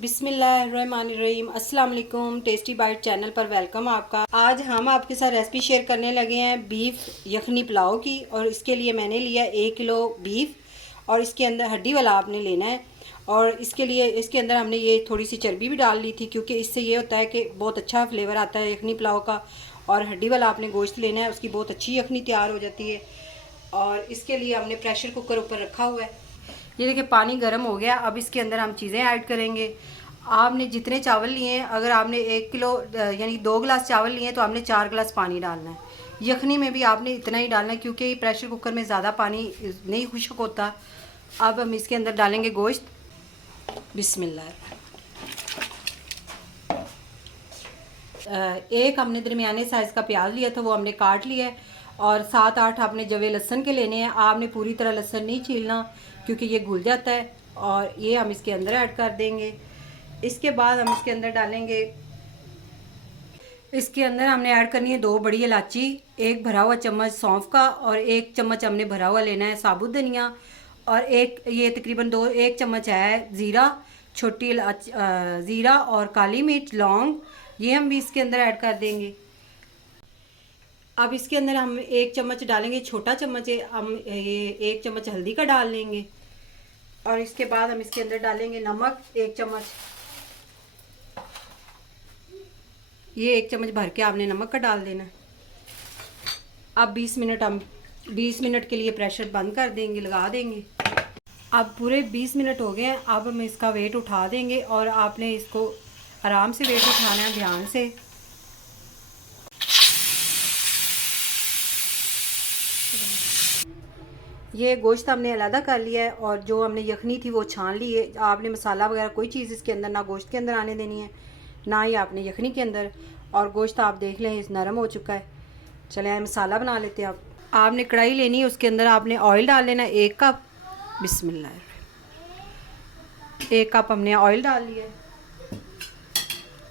बिस्मिल्लाहिर्रहमानिर्रहीम। अस्सलाम वालेकुम। टेस्टी बाइट चैनल पर वेलकम आपका। आज हम आपके साथ रेसिपी शेयर करने लगे हैं बीफ यखनी पुलाव की। और इसके लिए मैंने लिया 1 किलो बीफ और इसके अंदर हड्डी वाला आपने लेना है। और इसके लिए इसके अंदर हमने ये थोड़ी सी चर्बी भी डाल ली थी, क्योंकि इससे ये होता है कि बहुत अच्छा फ्लेवर आता है यखनी पुलाव का। और हड्डी वाला आपने गोश्त लेना है, उसकी बहुत अच्छी यखनी तैयार हो जाती है। और इसके लिए हमने प्रेशर कुकर ऊपर रखा हुआ है। ये देखिए पानी गर्म हो गया। अब इसके अंदर हम चीज़ें ऐड करेंगे। आपने जितने चावल लिए हैं, अगर आपने 1 किलो यानी 2 गिलास चावल लिए हैं तो आपने 4 गिलास पानी डालना है। यखनी में भी आपने इतना ही डालना है, क्योंकि प्रेशर कुकर में ज़्यादा पानी नहीं खुश्क होता। अब हम इसके अंदर डालेंगे गोश्त। बिस्मिल्लाह। एक हमने दरमियाने साइज़ का प्याज लिया था, वो हमने काट लिया है। और 7-8 आपने जवे लहसुन के लेने हैं। आपने पूरी तरह लहसुन नहीं छीलना, क्योंकि ये घुल जाता है। और ये हम इसके अंदर ऐड कर देंगे। इसके बाद हम इसके अंदर डालेंगे, इसके अंदर हमने ऐड करनी है 2 बड़ी इलायची, 1 भरा हुआ चम्मच सौंफ का, और 1 चम्मच हमने भरा हुआ लेना है साबुत धनिया। और ये तकरीबन 1 चम्मच है ज़ीरा, छोटी ज़ीरा और काली मिर्च, लौंग, ये हम भी इसके अंदर ऐड कर देंगे। अब इसके अंदर हम 1 चम्मच डालेंगे, छोटा चम्मच है, हम ये 1 चम्मच हल्दी का डाल लेंगे। और इसके बाद हम इसके अंदर डालेंगे नमक 1 चम्मच। ये 1 चम्मच भर के आपने नमक का डाल देना है। अब 20 मिनट के लिए प्रेशर बंद कर देंगे, लगा देंगे। अब पूरे 20 मिनट हो गए हैं। अब हम इसका वेट उठा देंगे और आपने इसको आराम से वेट उठाना है, ध्यान से। ये गोश्त हमने अलहदा कर लिया है, और जो हमने यखनी थी वो छान ली है। आपने मसाला वगैरह कोई चीज़ इसके अंदर ना गोश्त के अंदर आने देनी है, ना ही आपने यखनी के अंदर। और गोश्त आप देख लें इस नरम हो चुका है। चले आए मसाला बना लेते हैं। आप आपने कढ़ाई लेनी है, उसके अंदर आपने ऑयल डाल लेना है 1 कप। बिस्मिल्लाह। 1 कप हमने ऑयल डाल लिया है।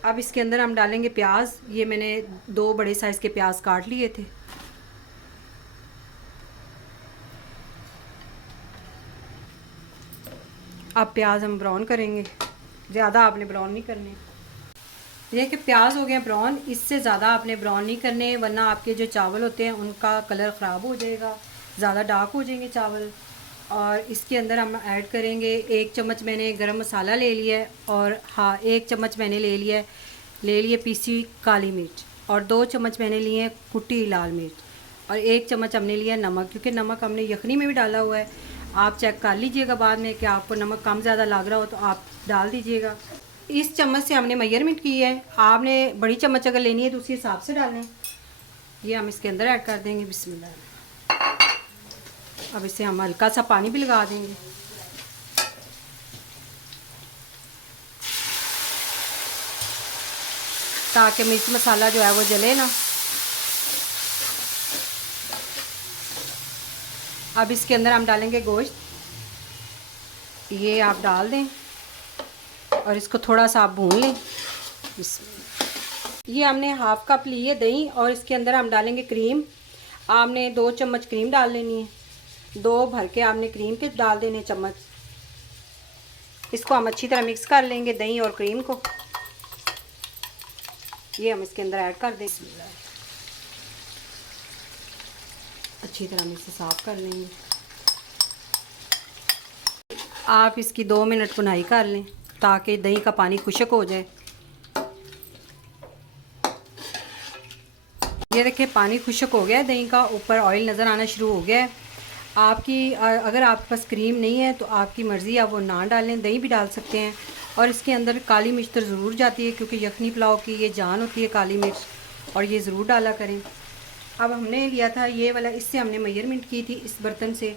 अब इसके अंदर हम डालेंगे प्याज। ये मैंने 2 बड़े साइज़ के प्याज काट लिए थे। अब प्याज हम ब्राउन करेंगे, ज़्यादा आपने ब्राउन नहीं करने। ये कि प्याज हो गया ब्राउन, इससे ज़्यादा आपने ब्राउन नहीं करने, वरना आपके जो चावल होते हैं उनका कलर ख़राब हो जाएगा, ज़्यादा डार्क हो जाएंगे चावल। और इसके अंदर हम ऐड करेंगे 1 चम्मच मैंने गरम मसाला ले लिया है। और हाँ, 1 चम्मच मैंने ले लिए पीसी काली मिर्च। और 2 चम्मच मैंने लिए हैं कुटी लाल मिर्च। और 1 चम्मच हमने लिया नमक, क्योंकि नमक हमने यखनी में भी डाला हुआ है। आप चेक कर लीजिएगा बाद में कि आपको नमक कम ज़्यादा लग रहा हो तो आप डाल दीजिएगा। इस चम्मच से हमने मेजरमेंट की है। आपने बड़ी चम्मच अगर लेनी है तो उसी हिसाब से डालें। ये हम इसके अंदर ऐड कर देंगे। बिस्मिल्लाह। अब इसे हम हल्का सा पानी भी लगा देंगे, ताकि मिर्च मसाला जो है वो जले ना। अब इसके अंदर हम डालेंगे गोश्त। ये आप डाल दें और इसको थोड़ा सा आप भून लें। ये हमने हाफ कप ली है दही, और इसके अंदर हम डालेंगे क्रीम। आपने 2 चम्मच क्रीम डाल लेनी है, 2 भर के आपने क्रीम के डाल देने चम्मच। इसको हम अच्छी तरह मिक्स कर लेंगे, दही और क्रीम को। ये हम इसके अंदर ऐड कर दें। अच्छी तरह हम इसे साफ कर लेंगे। आप इसकी 2 मिनट भुनाई कर लें, ताकि दही का पानी खुश्क हो जाए। ये देखिए पानी खुश्क हो गया है, दही का ऊपर ऑयल नज़र आना शुरू हो गया है। अगर आपके पास क्रीम नहीं है तो आपकी मर्ज़ी, आप वो ना डालें, दही भी डाल सकते हैं। और इसके अंदर काली मिर्च तो ज़रूर जाती है, क्योंकि यखनी पुलाव की ये जान होती है काली मिर्च, और ये ज़रूर डाला करें। अब हमने लिया था ये वाला, इससे हमने मेजरमेंट की थी इस बर्तन से।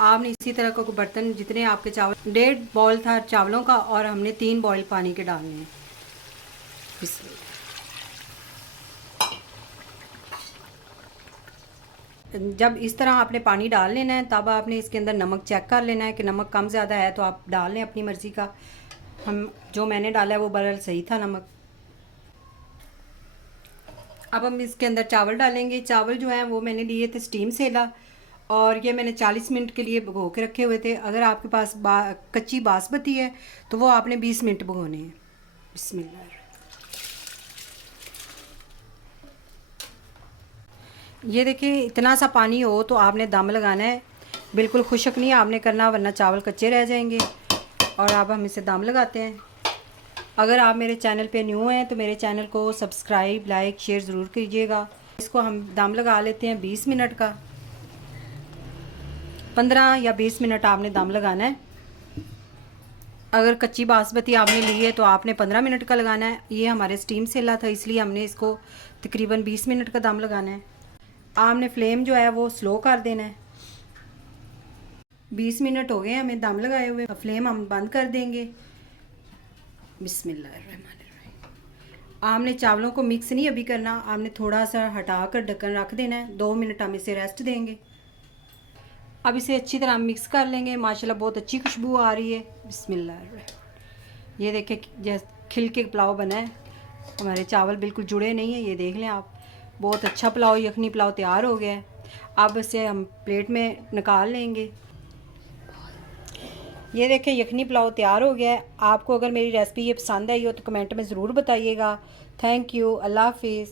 आपने इसी तरह का बर्तन, जितने आपके चावल, 1.5 बॉयल था चावलों का, और हमने 3 बॉयल पानी के डालने हैं। जब इस तरह आपने पानी डाल लेना है, तब आपने इसके अंदर नमक चेक कर लेना है कि नमक कम ज़्यादा है तो आप डाल लें अपनी मर्ज़ी का। जो मैंने डाला है वो बरल सही था नमक। अब हम इसके अंदर चावल डालेंगे। चावल जो है वो मैंने लिए थे स्टीम सेला, और ये मैंने 40 मिनट के लिए भिगो के रखे हुए थे। अगर आपके पास कच्ची बासमती है तो वो आपने 20 मिनट भिगोने हैं। बिस्मिल्लाह। ये देखिए, इतना सा पानी हो तो आपने दम लगाना है, बिल्कुल खुश्क नहीं आपने करना, वरना चावल कच्चे रह जाएंगे। और अब हम इसे दम लगाते हैं। अगर आप मेरे चैनल पे न्यू हैं तो मेरे चैनल को सब्सक्राइब, लाइक, शेयर ज़रूर कीजिएगा। इसको हम दम लगा लेते हैं 20 मिनट का। 15 या 20 मिनट आपने दम लगाना है। अगर कच्ची बासमती आपने ली है तो आपने 15 मिनट का लगाना है। ये हमारे स्टीम से ला था, इसलिए हमने इसको तकरीबन 20 मिनट का दम लगाना है। आपने फ्लेम जो है वो स्लो कर देना है। 20 मिनट हो गए हमें दम लगाए हुए, फ्लेम हम बंद कर देंगे। बिस्मिल्लाहिर्रहमानिर्रहीम। आपने चावलों को मिक्स नहीं अभी करना, आपने थोड़ा सा हटा कर ढक्कन रख देना है। 2 मिनट हम इसे रेस्ट देंगे। अब इसे अच्छी तरह मिक्स कर लेंगे। माशाल्लाह बहुत अच्छी खुशबू आ रही है। बिस्मिल्लाह। ये देखें जैसे खिल के पुलाव बना है। हमारे चावल बिल्कुल जुड़े नहीं है, ये देख लें आप। बहुत अच्छा पुलाव, यखनी पुलाव तैयार हो गया है। अब इसे हम प्लेट में निकाल लेंगे। ये देखें यखनी पुलाव तैयार हो गया है। आपको अगर मेरी रेसिपी ये पसंद आई हो तो कमेंट में ज़रूर बताइएगा। Thank you. अल्लाह हाफिज़।